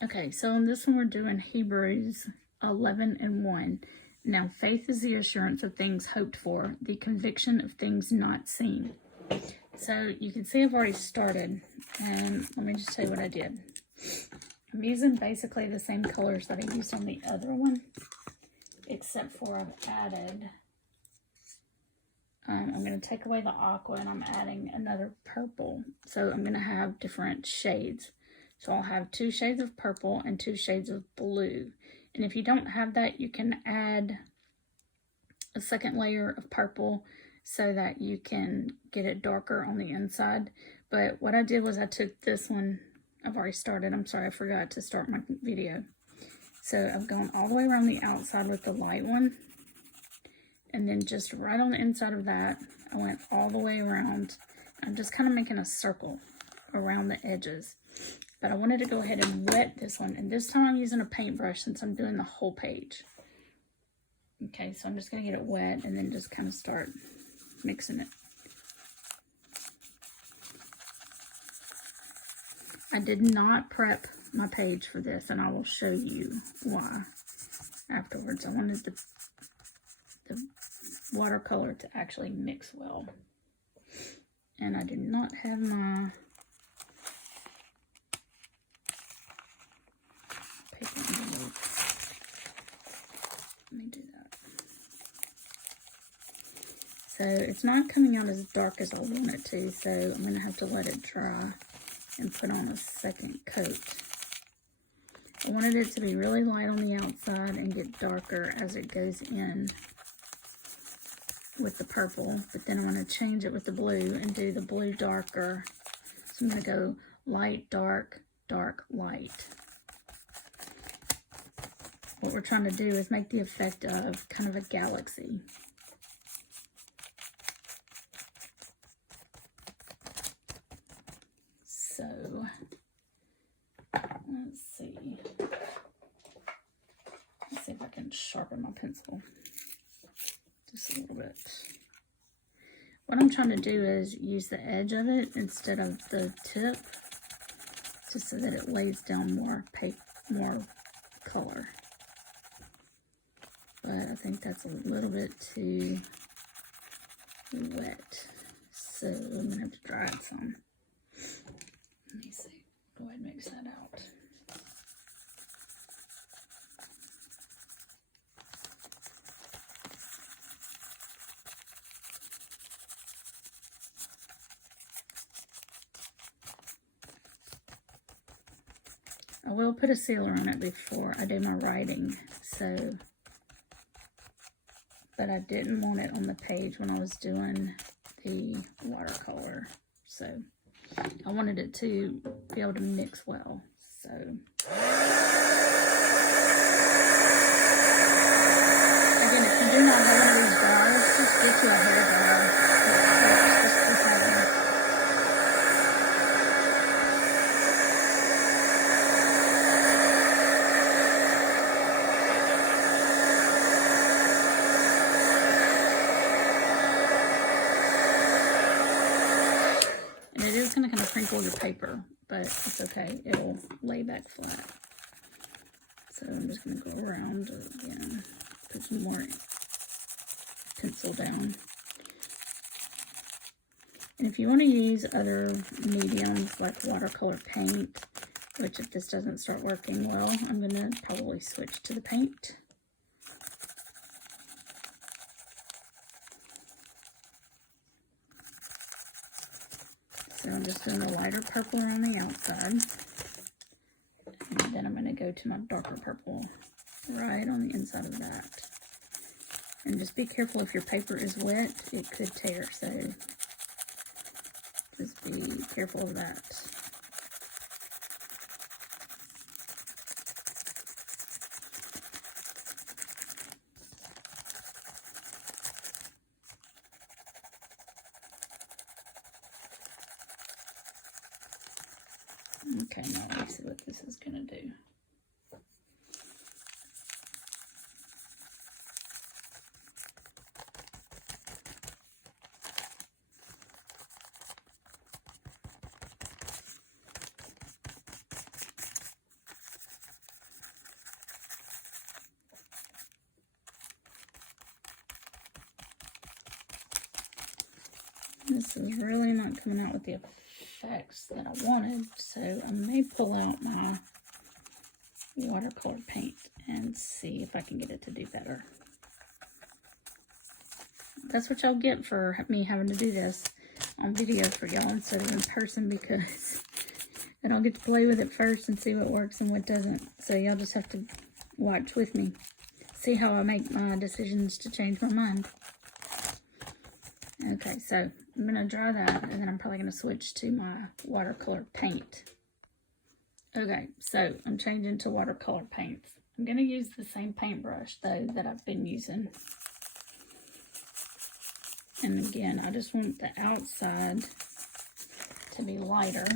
Okay, so on this one we're doing Hebrews 11:1. Now faith is the assurance of things hoped for, the conviction of things not seen. So you can see I've already started, and let me just tell you what I did. I'm using basically the same colors that I used on the other one, except for I've added, I'm going to take away the aqua and I'm adding another purple. So I'm going to have different shades. So I'll have 2 shades of purple and 2 shades of blue. And if you don't have that, you can add a second layer of purple so that you can get it darker on the inside. But what I did was I took this one, I've already started, I'm sorry, I forgot to start my video. So I've gone all the way around the outside with the light one. And then just right on the inside of that, I went all the way around. I'm just kind of making a circle around the edges. But I wanted to go ahead and wet this one. And this time I'm using a paintbrush since I'm doing the whole page. Okay, so I'm just going to get it wet and then just kind of start mixing it. I did not prep my page for this, and I will show you why afterwards. I wanted the watercolor to actually mix well. And I do not have my paper envelope. Let me do that. So it's not coming out as dark as I want it to, so I'm going to have to let it dry and put on a second coat. I wanted it to be really light on the outside and get darker as it goes in with the purple, but then I'm going to change it with the blue and do the blue darker. So I'm going to go light, dark, dark, light. What we're trying to do is make the effect of kind of a galaxy. So, let's see. Let's see if I can sharpen my pencil just a little bit. What I'm trying to do is use the edge of it instead of the tip, just so that it lays down more color. But I think that's a little bit too wet, so I'm gonna have to dry it some. Let me see. Go ahead and mix that out. I will put a sealer on it before I do my writing, so, but I didn't want it on the page when I was doing the watercolor, so I wanted it to be able to mix well, so. Again, if you do not have one of these dryers, just get you a hair dryer. And it is going to kind of crinkle your paper, but it's okay. It'll lay back flat. So I'm just going to go around again, put some more pencil down. And if you want to use other mediums like watercolor paint, which if this doesn't start working well, I'm going to probably switch to the paint. So I'm just doing the lighter purple on the outside. And then I'm going to go to my darker purple right on the inside of that. And just be careful, if your paper is wet, it could tear. So just be careful of that. Okay, now let's see what this is going to do. this is really not coming out with the effects that I wanted, so I may pull out my watercolor paint and see if I can get it to do better. That's what y'all get for me having to do this on video for y'all instead of in person, because I don't get to play with it first and see what works and what doesn't. So y'all just have to watch with me. See how I make my decisions to change my mind. Okay, so I'm going to dry that, and then I'm probably going to switch to my watercolor paint. Okay, so I'm changing to watercolor paints. I'm going to use the same paintbrush, though, that I've been using. And again, I just want the outside to be lighter.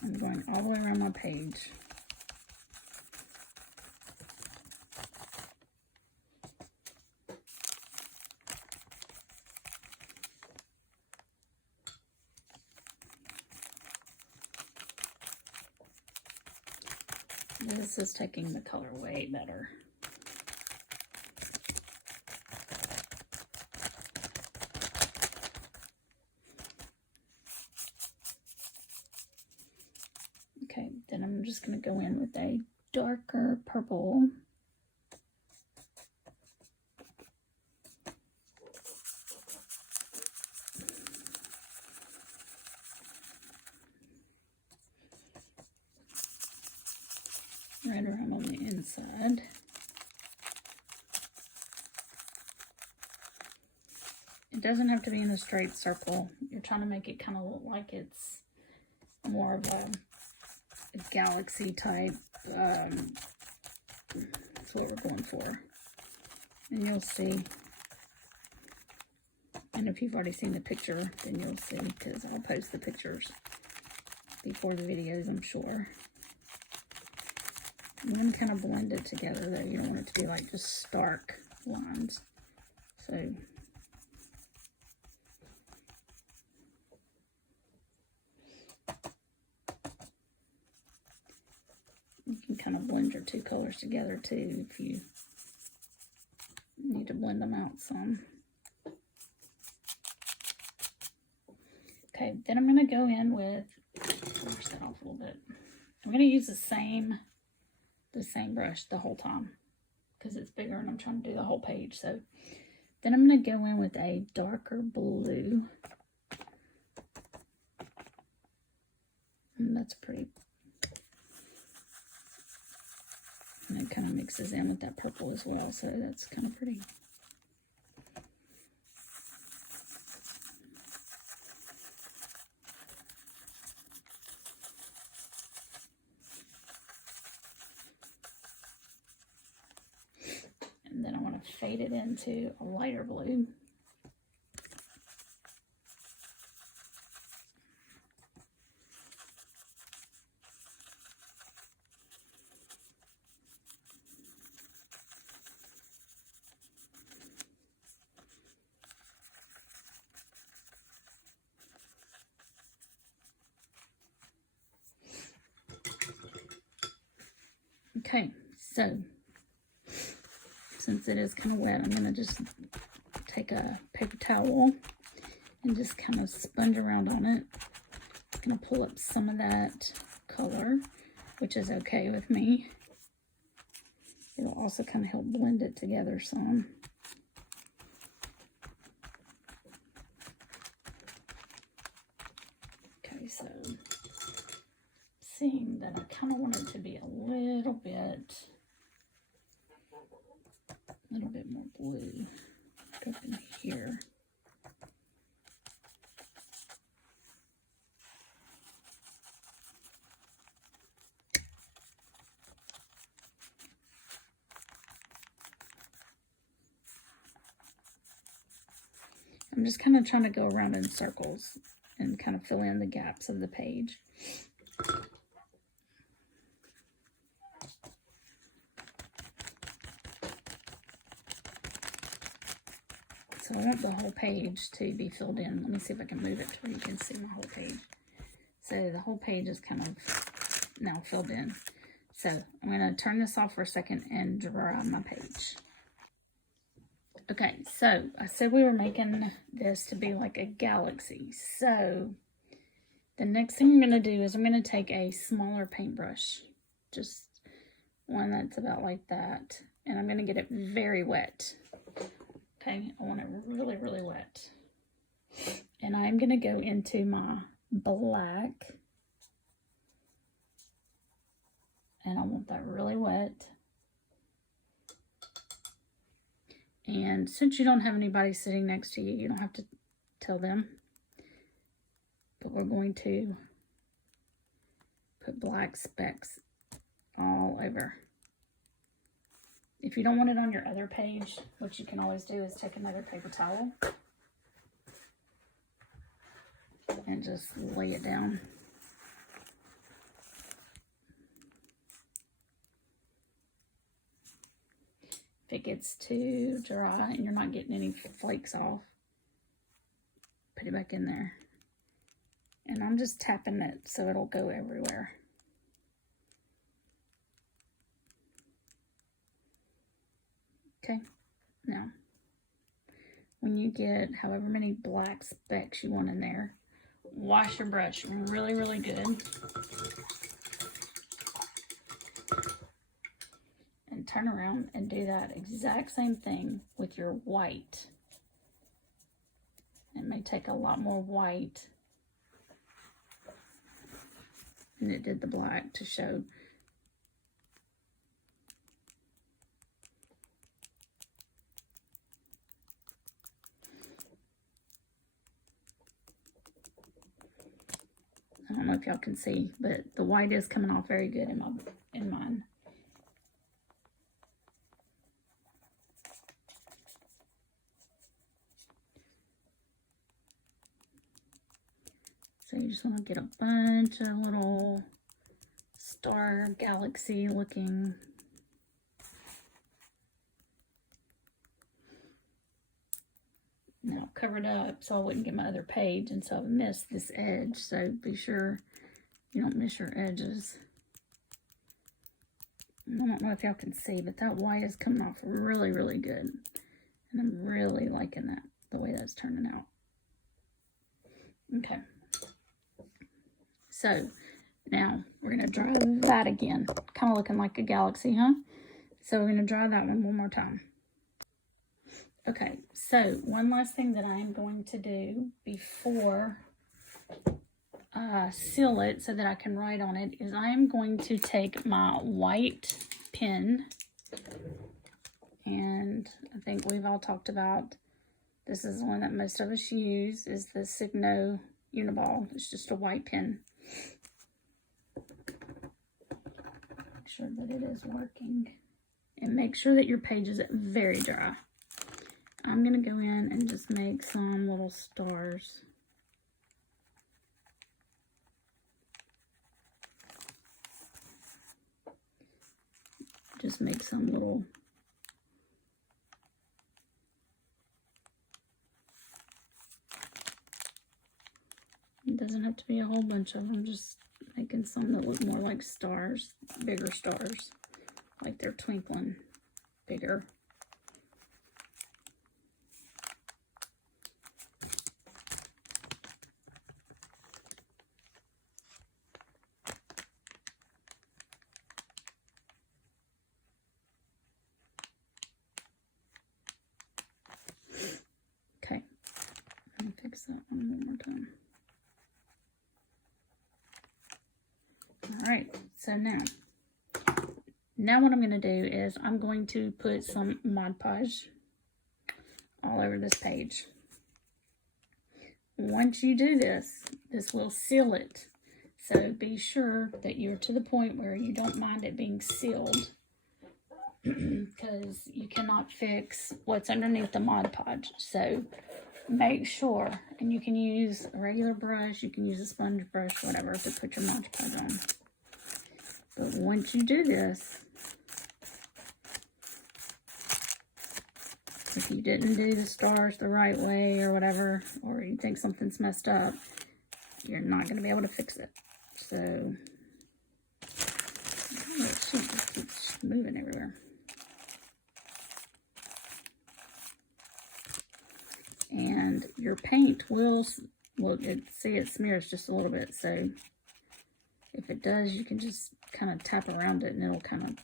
I'm going all the way around my page. This is taking the color way better. Okay, then I'm just going to go in with a darker purple. Right around on the inside. It doesn't have to be in a straight circle. You're trying to make it kind of look like it's more of a galaxy type. That's what we're going for. And you'll see. And if you've already seen the picture, then you'll see, because I'll post the pictures before the videos, I'm sure. I'm going to kind of blend it together, though. You don't want it to be like just stark lines. So you can kind of blend your two colors together too if you need to blend them out some. Okay, then I'm going to go in with, brush that off a little bit. I'm going to use the same brush the whole time because it's bigger and I'm trying to do the whole page. So then I'm going to go in with a darker blue. And that's pretty. And it kind of mixes in with that purple as well, so that's kind of pretty. And then I want to fade it into a lighter blue. Okay, so since it is kind of wet, I'm going to just take a paper towel and just kind of sponge around on it. I'm going to pull up some of that color, which is okay with me. It'll also kind of help blend it together some. Okay, so seeing that I kind of want it to be a little bit more blue up in here. I'm just kind of trying to go around in circles and kind of fill in the gaps of the page. So I want the whole page to be filled in. Let me see if I can move it to where you can see my whole page. So the whole page is kind of now filled in. So I'm going to turn this off for a second and dry my page. Okay, so I said we were making this to be like a galaxy. So the next thing I'm going to do is I'm going to take a smaller paintbrush, just one that's about like that, and I'm going to get it very wet. Okay, I want it really, really wet. And I'm going to go into my black, and I want that really wet. And since you don't have anybody sitting next to you, you don't have to tell them. But we're going to put black specks all over. If you don't want it on your other page, what you can always do is take another paper towel and just lay it down. If it gets too dry and you're not getting any flakes off, put it back in there. And I'm just tapping it so it'll go everywhere. Okay, now, when you get however many black specks you want in there, wash your brush really, really good. And turn around and do that exact same thing with your white. It may take a lot more white than it did the black to show. I don't know if y'all can see, but the white is coming off very good in mine. So you just want to get a bunch of little star galaxy looking. Now cover it up so I wouldn't get my other page, and so I've missed this edge, so be sure you don't miss your edges. I don't know if y'all can see, but that white is coming off really, really good. And I'm really liking that, the way that's turning out. Okay. So now we're going to draw that again. Kind of looking like a galaxy, huh? So we're going to draw that one more time. Okay, so one last thing that I'm going to do before I seal it so that I can write on it is I am going to take my white pen, and I think we've all talked about, this is the one that most of us use, is the Signo Uniball. It's just a white pen. Make sure that it is working. And make sure that your page is very dry. I'm going to go in and just make some little stars. Just make some little it doesn't have to be a whole bunch of them, just making some that look more like stars, bigger stars, like they're twinkling bigger. Okay, let me fix that one more time. All right, so now what I'm going to do is I'm going to put some Mod Podge all over this page. Once you do this, this will seal it. So be sure that you're to the point where you don't mind it being sealed, because you cannot fix what's underneath the Mod Podge. So make sure, and you can use a regular brush, you can use a sponge brush, whatever, to put your Mod Podge on. But once you do this, if you didn't do the stars the right way or whatever, or you think something's messed up, you're not going to be able to fix it. So, oh, it just keeps moving everywhere. And your paint will see it smears just a little bit. So if it does, you can just kind of tap around it and it'll kind of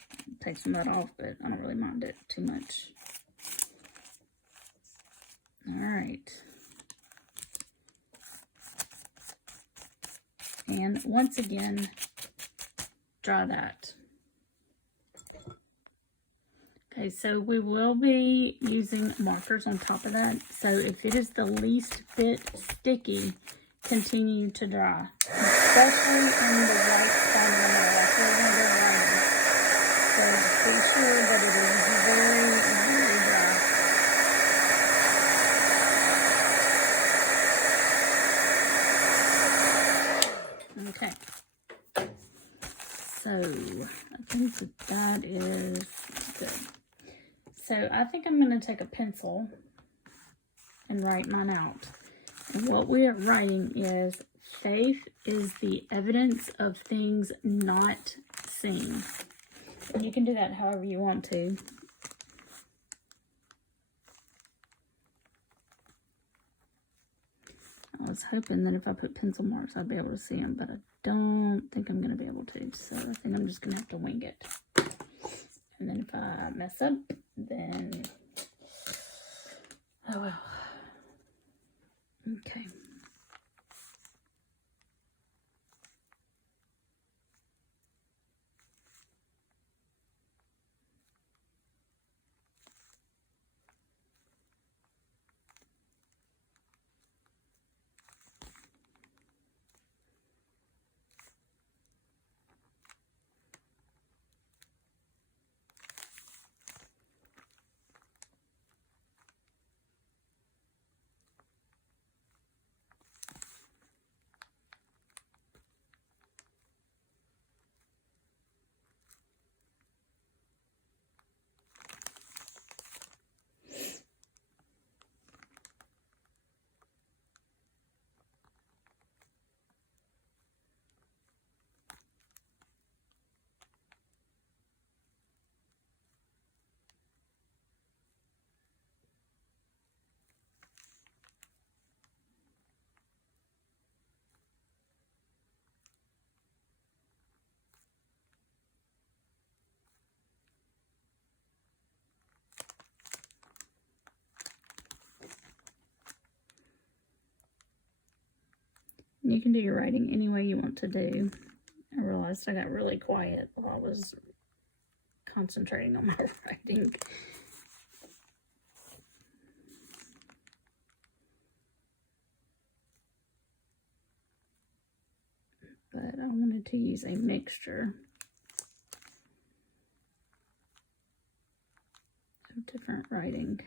take some of that off, but I don't really mind it too much. All right. And once again, dry that. Okay, so we will be using markers on top of that. So if it is the least bit sticky, continue to dry, especially in the white spot in the middle. That's where we're going to go writing. So be sure that it is very, very dry. Okay. So I think that is good. So I think I'm going to take a pencil and write mine out. And what we are writing is, faith is the evidence of things not seen. And you can do that however you want to. I was hoping that if I put pencil marks, I'd be able to see them, but I don't think I'm going to be able to. So I think I'm just going to have to wing it. And then if I mess up, then, oh well. Okay. You can do your writing any way you want to do. I realized I got really quiet while I was concentrating on my writing. But I wanted to use a mixture of different writing.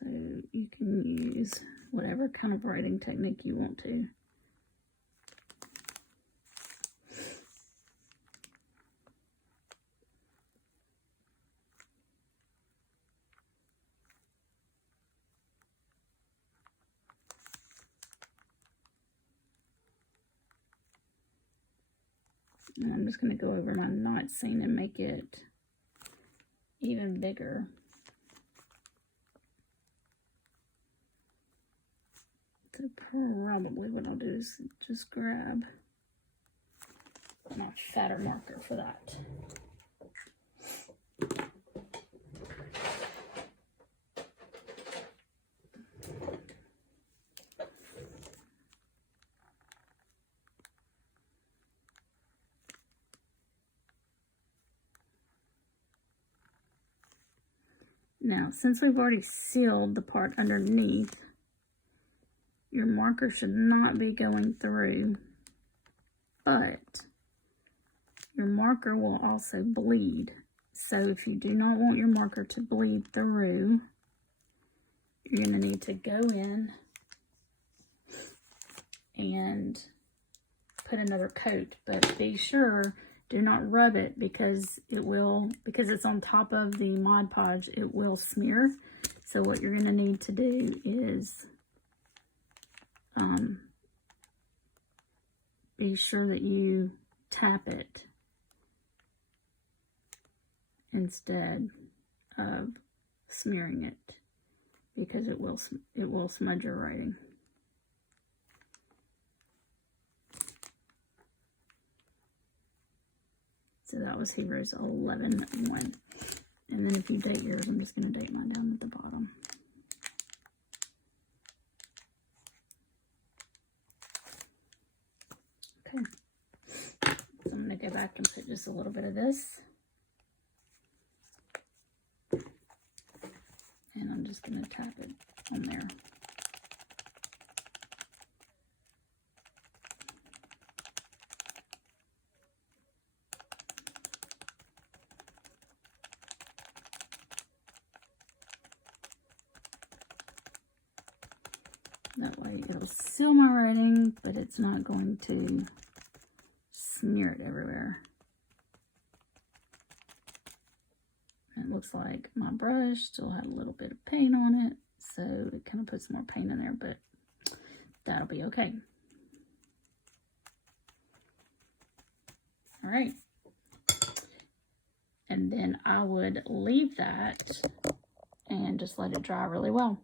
So you can use whatever kind of writing technique you want to. And I'm just going to go over my not seen and make it even bigger. So probably what I'll do is just grab my fatter marker for that. Now, since we've already sealed the part underneath, your marker should not be going through, but your marker will also bleed. So if you do not want your marker to bleed through, you're going to need to go in and put another coat, but be sure do not rub it because it's on top of the Mod Podge, it will smear. So what you're going to need to do is be sure that you tap it instead of smearing it, because it will smudge your writing. So that was Hebrews 11:1. And then if you date yours, I'm just going to date mine down at the bottom. Okay. So I'm going to go back and put just a little bit of this. And I'm just going to tap it on there. That way it'll seal my writing, but it's not going to smear it everywhere. It looks like my brush still had a little bit of paint on it, so it kind of puts more paint in there, but that'll be okay. All right. And then I would leave that and just let it dry really well.